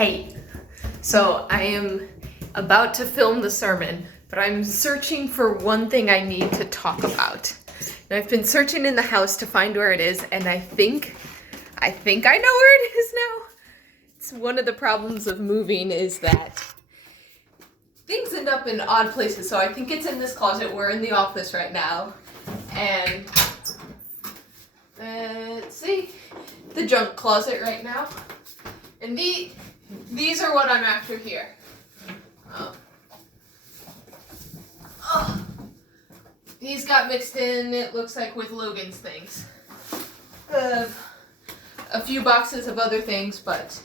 Hey, so I am about to film the sermon, but I'm searching for one thing I need to talk about. And I've been searching in the house to find where it is, and I think I know where it is now. It's one of the problems of moving is that things end up in odd places. So I think it's in this closet. We're in the office right now, and let's see, the junk closet right now. And these are what I'm after here. These got mixed in, it looks like, with Logan's things. A few boxes of other things, but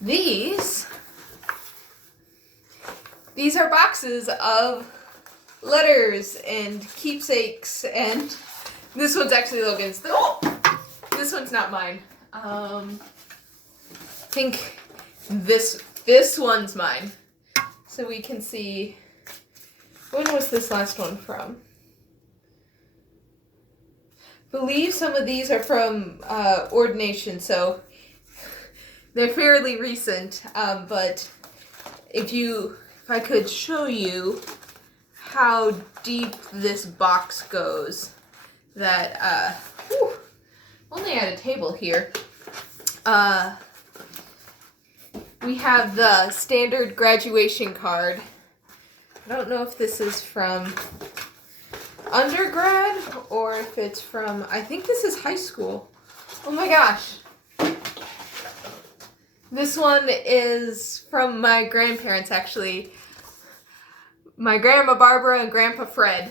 these are boxes of letters and keepsakes, and this one's actually Logan's. Oh! This one's not mine. I think this one's mine. So we can see, when was this last one from? I believe some of these are from ordination, so they're fairly recent. But if I could show you how deep this box goes, that only at a table here. We have the standard graduation card. I don't know if this is from undergrad or if it's from, I think this is high school. Oh my gosh. This one is from my grandparents, actually. My Grandma Barbara and Grandpa Fred.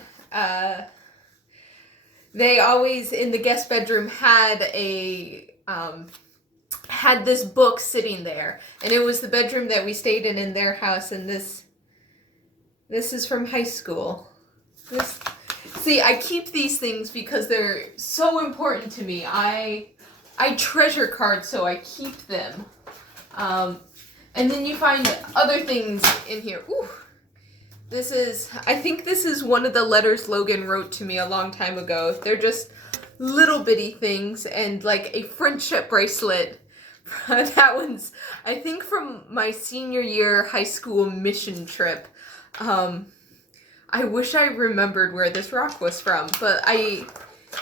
They always, in the guest bedroom, had this book sitting there, and it was the bedroom that we stayed in their house. And this is from high school. See, I keep these things because they're so important to me. I treasure cards, so I keep them. And then you find other things in here. Ooh. I think this is one of the letters Logan wrote to me a long time ago. They're just little bitty things, and like a friendship bracelet. That one's, I think, from my senior year high school mission trip. I wish I remembered where this rock was from, but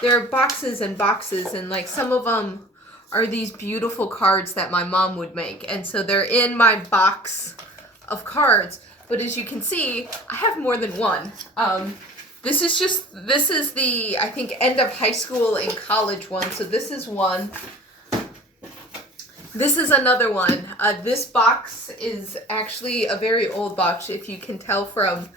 there are boxes and boxes, and like some of them are these beautiful cards that my mom would make, and so they're in my box of cards. But as you can see, I have more than one. This is the, I think, end of high school and college one. So this is one. This is another one. This box is actually a very old box, if you can tell from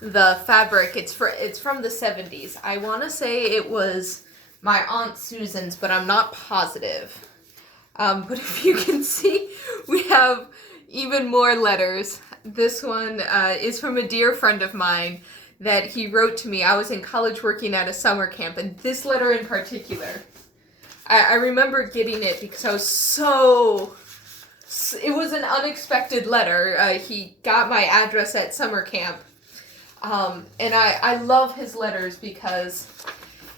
the fabric. It's from the 70s. I want to say it was my Aunt Susan's, but I'm not positive. But if you can see, we have even more letters. This one is from a dear friend of mine that he wrote to me. I was in college working at a summer camp, and this letter in particular, I remember getting it because I was it was an unexpected letter. He got my address at summer camp, and I love his letters because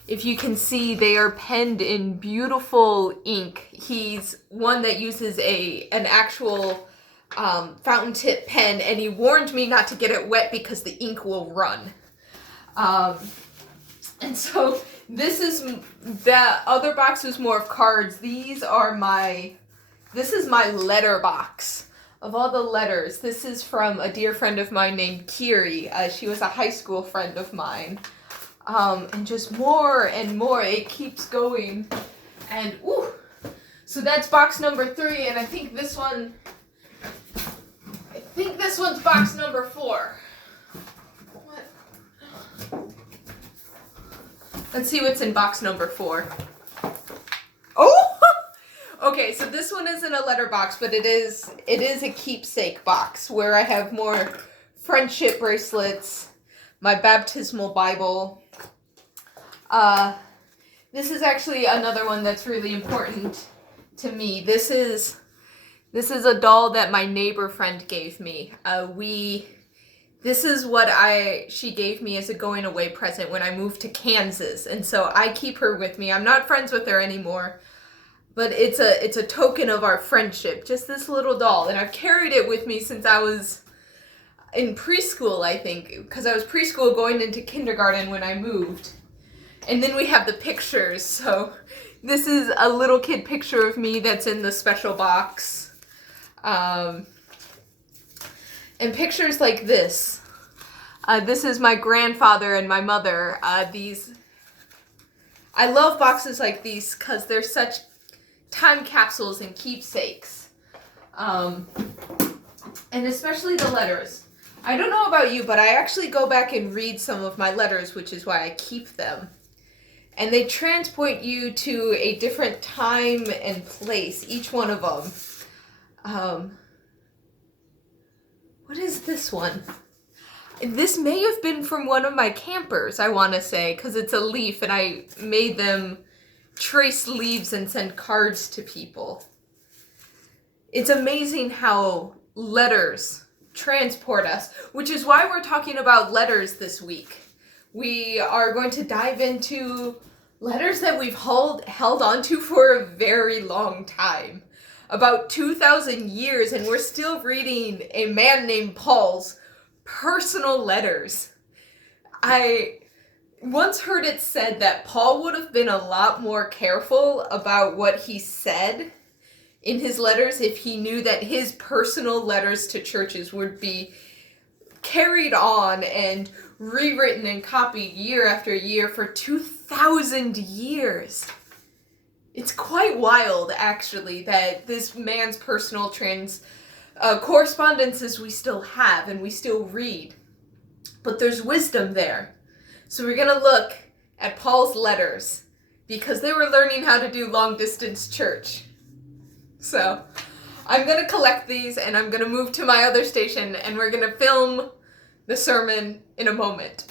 if you can see, they are penned in beautiful ink. He's one that uses an actual fountain tip pen, and he warned me not to get it wet because the ink will run. And so the other box was more of cards. This is my letter box of all the letters. This is from a dear friend of mine named Kiri. She was a high school friend of mine. And just more and more, it keeps going. And so that's box number 3, and I think this one's box number 4. What? Let's see what's in box number 4. Oh! Okay, so this one isn't a letter box, but it is a keepsake box where I have more friendship bracelets, my baptismal Bible. This is actually another one that's really important to me. This is a doll that my neighbor friend gave me. This is what she gave me as a going away present when I moved to Kansas, and so I keep her with me. I'm not friends with her anymore, but it's a token of our friendship, just this little doll. And I've carried it with me since I was in preschool, I think, because I was preschool going into kindergarten when I moved. And then we have the pictures. So this is a little kid picture of me that's in the special box. And pictures like this. This is my grandfather and my mother. I love boxes like these because they're such time capsules and keepsakes. And especially the letters. I don't know about you, but I actually go back and read some of my letters, which is why I keep them. And they transport you to a different time and place, each one of them. What is this one? This may have been from one of my campers, I want to say, because it's a leaf, and I made them trace leaves and send cards to people. It's amazing how letters transport us, which is why we're talking about letters this week. We are going to dive into letters that we've held onto for a very long time. About 2,000 years, and we're still reading a man named Paul's personal letters. I once heard it said that Paul would have been a lot more careful about what he said in his letters if he knew that his personal letters to churches would be carried on and rewritten and copied year after year for 2,000 years. It's quite wild, actually, that this man's personal correspondences we still have and we still read. But there's wisdom there. So we're going to look at Paul's letters because they were learning how to do long-distance church. So I'm going to collect these and I'm going to move to my other station and we're going to film the sermon in a moment.